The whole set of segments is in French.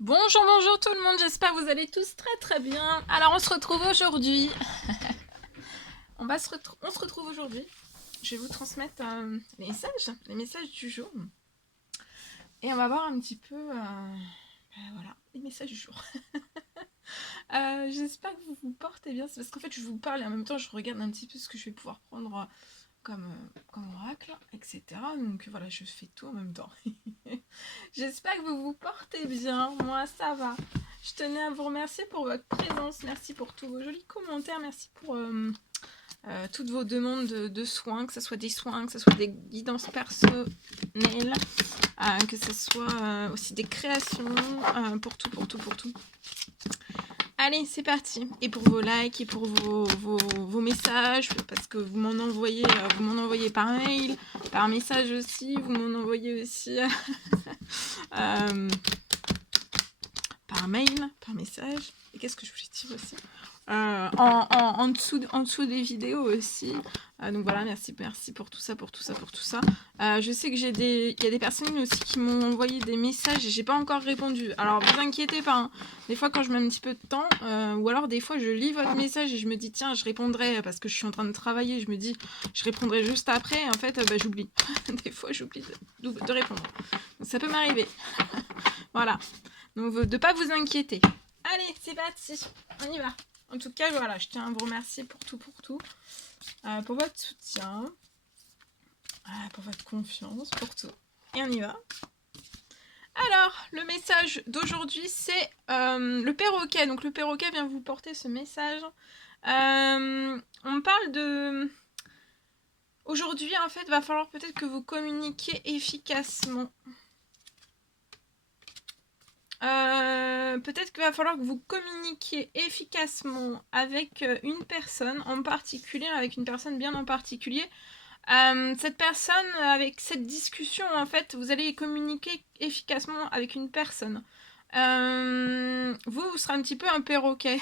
Bonjour, bonjour tout le monde, j'espère que vous allez tous très très bien. Alors on se retrouve aujourd'hui. On se retrouve aujourd'hui. Je vais vous transmettre les messages du jour. Et on va voir un petit peu, voilà, les messages du jour. J'espère que vous vous portez bien. C'est parce qu'en fait je vous parle et en même temps je regarde un petit peu ce que je vais pouvoir prendre comme oracle, etc. Donc voilà, je fais tout en même temps. J'espère que vous vous portez bien. Moi, ça va. Je tenais à vous remercier pour votre présence. Merci pour tous vos jolis commentaires. Merci pour toutes vos demandes de soins, que ce soit des soins, que ce soit des guidances personnelles, que ce soit aussi des créations, pour tout, pour tout, pour tout. Allez, c'est parti. Et pour vos likes et pour vos messages, parce que vous m'en envoyez par mail, par message aussi, vous m'en envoyez aussi par mail, par message. Et qu'est-ce que je voulais dire aussi en dessous des vidéos aussi. Donc voilà, merci pour tout ça, pour tout ça, pour tout ça. Je sais que il y a des personnes aussi qui m'ont envoyé des messages et j'ai pas encore répondu. Alors vous inquiétez pas, hein. Des fois quand je mets un petit peu de temps, ou alors des fois je lis votre message et je me dis tiens je répondrai parce que je suis en train de travailler, je me dis je répondrai juste après et en fait j'oublie. Des fois j'oublie de répondre. Donc, ça peut m'arriver. Voilà. Donc de pas vous inquiéter. Allez, c'est parti, on y va. En tout cas, voilà, je tiens à vous remercier pour tout, pour votre soutien, pour votre confiance, pour tout. Et on y va. Alors, le message d'aujourd'hui, c'est le perroquet. Donc le perroquet vient vous porter ce message. On parle de... Aujourd'hui, en fait, va falloir peut-être que vous communiquiez efficacement. Peut-être qu'il va falloir que vous communiquiez efficacement avec une personne en particulier, avec une personne bien en particulier. Cette personne, avec cette discussion, en fait, vous allez communiquer efficacement avec une personne. Vous serez un petit peu un perroquet.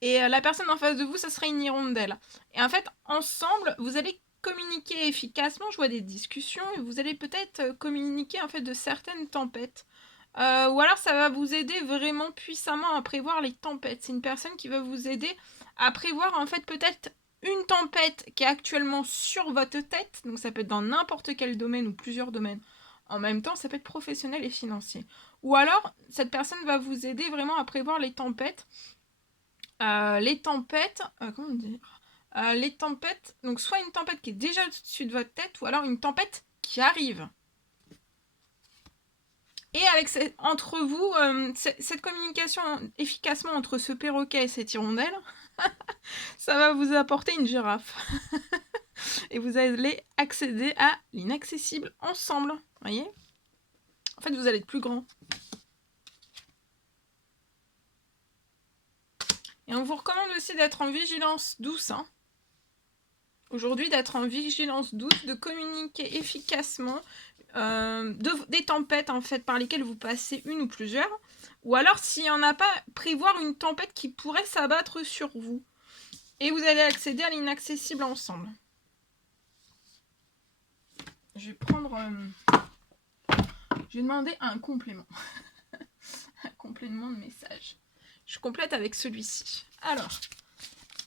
Et la personne en face de vous, ça sera une hirondelle. Et en fait, ensemble, vous allez communiquer efficacement. Je vois des discussions et vous allez peut-être communiquer en fait de certaines tempêtes. Ou alors ça va vous aider vraiment puissamment à prévoir les tempêtes. C'est une personne qui va vous aider à prévoir en fait peut-être une tempête qui est actuellement sur votre tête. Donc ça peut être dans n'importe quel domaine ou plusieurs domaines. En même temps, ça peut être professionnel et financier. Ou alors, cette personne va vous aider vraiment à prévoir les tempêtes. Comment dire les tempêtes, donc soit une tempête qui est déjà au-dessus de votre tête, ou alors une tempête qui arrive. Et avec entre vous, cette communication efficacement entre ce perroquet et cette hirondelle, ça va vous apporter une girafe. Et vous allez accéder à l'inaccessible ensemble. Voyez ? En fait, vous allez être plus grand. Et on vous recommande aussi d'être en vigilance douce. Aujourd'hui, d'être en vigilance douce, de communiquer efficacement, des tempêtes en fait par lesquelles vous passez une ou plusieurs, ou alors s'il n'y en a pas, prévoir une tempête qui pourrait s'abattre sur vous. Et vous allez accéder à l'inaccessible ensemble. Je vais prendre... je vais demander un complément. Un complément de message. Je complète avec celui-ci. Alors,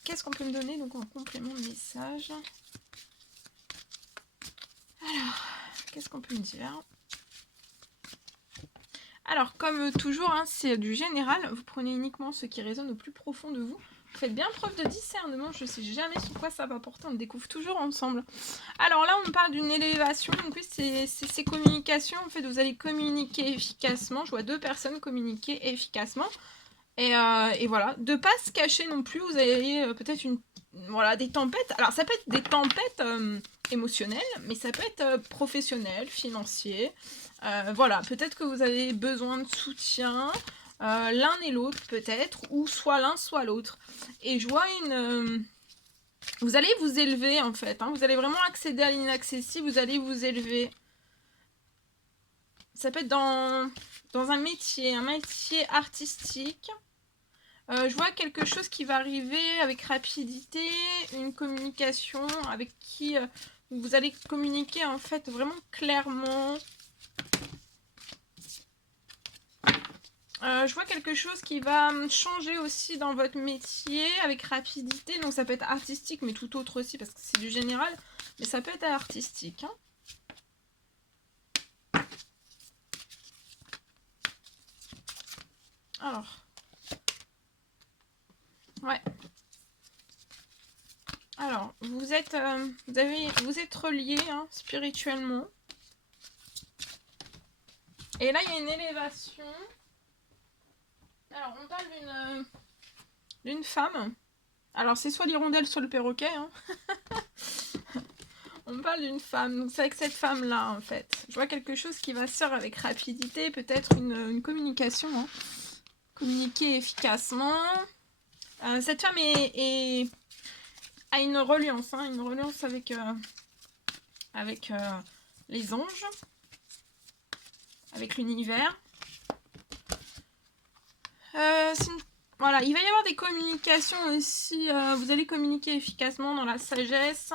qu'est-ce qu'on peut me donner donc en complément de message ? Alors, qu'est-ce qu'on peut me dire ? Alors, comme toujours, c'est du général. Vous prenez uniquement ce qui résonne au plus profond de vous. Vous faites bien preuve de discernement. Je ne sais jamais sur quoi ça va porter. On le découvre toujours ensemble. Alors là, on parle d'une élévation. Donc oui, c'est ces communications. En fait, vous allez communiquer efficacement. Je vois deux personnes communiquer efficacement. Et voilà. De ne pas se cacher non plus. Vous avez peut-être des tempêtes. Alors, ça peut être des tempêtes émotionnelles, mais ça peut être professionnel, financier. Voilà, peut-être que vous avez besoin de soutien, l'un et l'autre peut-être, ou soit l'un, soit l'autre. Et je vois vous allez vous élever en fait, vous allez vraiment accéder à l'inaccessible, vous allez vous élever. Ça peut être dans un métier artistique. Je vois quelque chose qui va arriver avec rapidité, une communication avec qui vous allez communiquer en fait vraiment clairement. Je vois quelque chose qui va changer aussi dans votre métier avec rapidité. Donc ça peut être artistique, mais tout autre aussi, parce que c'est du général. Mais ça peut être artistique. Hein. Alors. Ouais. Alors, vous êtes reliés hein, spirituellement. Et là, il y a une élévation. Alors, on parle d'une femme. Alors, c'est soit l'hirondelle, soit le perroquet. Hein. On parle d'une femme. Donc, c'est avec cette femme-là, en fait. Je vois quelque chose qui va se faire avec rapidité. Peut-être une communication. Hein. Communiquer efficacement. Cette femme a une reliance. Hein, une reliance avec les anges. Avec l'univers. Voilà, il va y avoir des communications aussi. Vous allez communiquer efficacement dans la sagesse,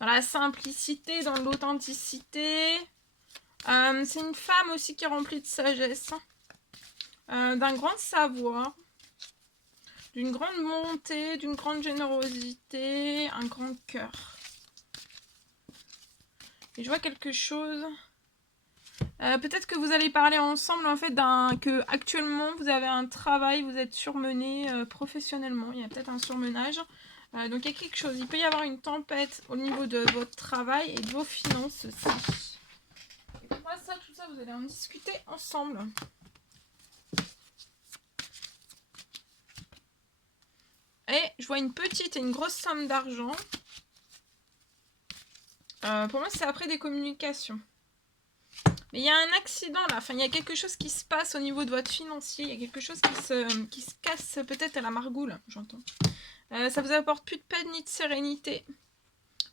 dans la simplicité, dans l'authenticité. C'est une femme aussi qui est remplie de sagesse, d'un grand savoir, d'une grande bonté, d'une grande générosité, un grand cœur. Et je vois quelque chose... peut-être que vous allez parler ensemble en fait que actuellement vous avez un travail, vous êtes surmené professionnellement, il y a peut-être un surmenage. Donc il y a quelque chose, il peut y avoir une tempête au niveau de votre travail et de vos finances aussi. Et pour moi ça, tout ça, vous allez en discuter ensemble. Et je vois une petite et une grosse somme d'argent. Pour moi c'est après des communications. Mais il y a un accident là, enfin il y a quelque chose qui se passe au niveau de votre financier, il y a quelque chose qui se casse peut-être à la margoule, j'entends. Ça vous apporte plus de paix ni de sérénité.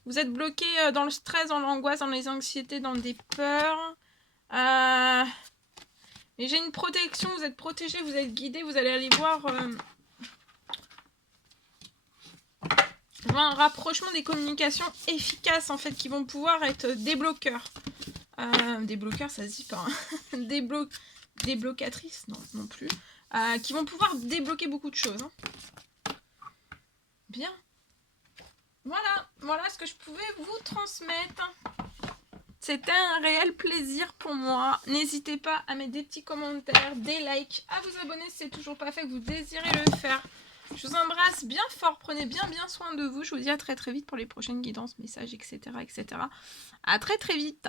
Vous êtes bloqué dans le stress, dans l'angoisse, dans les anxiétés, dans des peurs. Mais j'ai une protection, vous êtes protégé, vous êtes guidé, vous allez aller voir... Je vois un rapprochement des communications efficaces en fait qui vont pouvoir être des bloqueurs. Des bloqueurs, ça se dit pas. Hein. Des blocatrices, non plus. Qui vont pouvoir débloquer beaucoup de choses. Hein. Bien. Voilà ce que je pouvais vous transmettre. C'était un réel plaisir pour moi. N'hésitez pas à mettre des petits commentaires, des likes, à vous abonner si c'est toujours pas fait, que vous désirez le faire. Je vous embrasse bien fort, prenez bien soin de vous. Je vous dis à très vite pour les prochaines guidances, messages, etc. À très vite.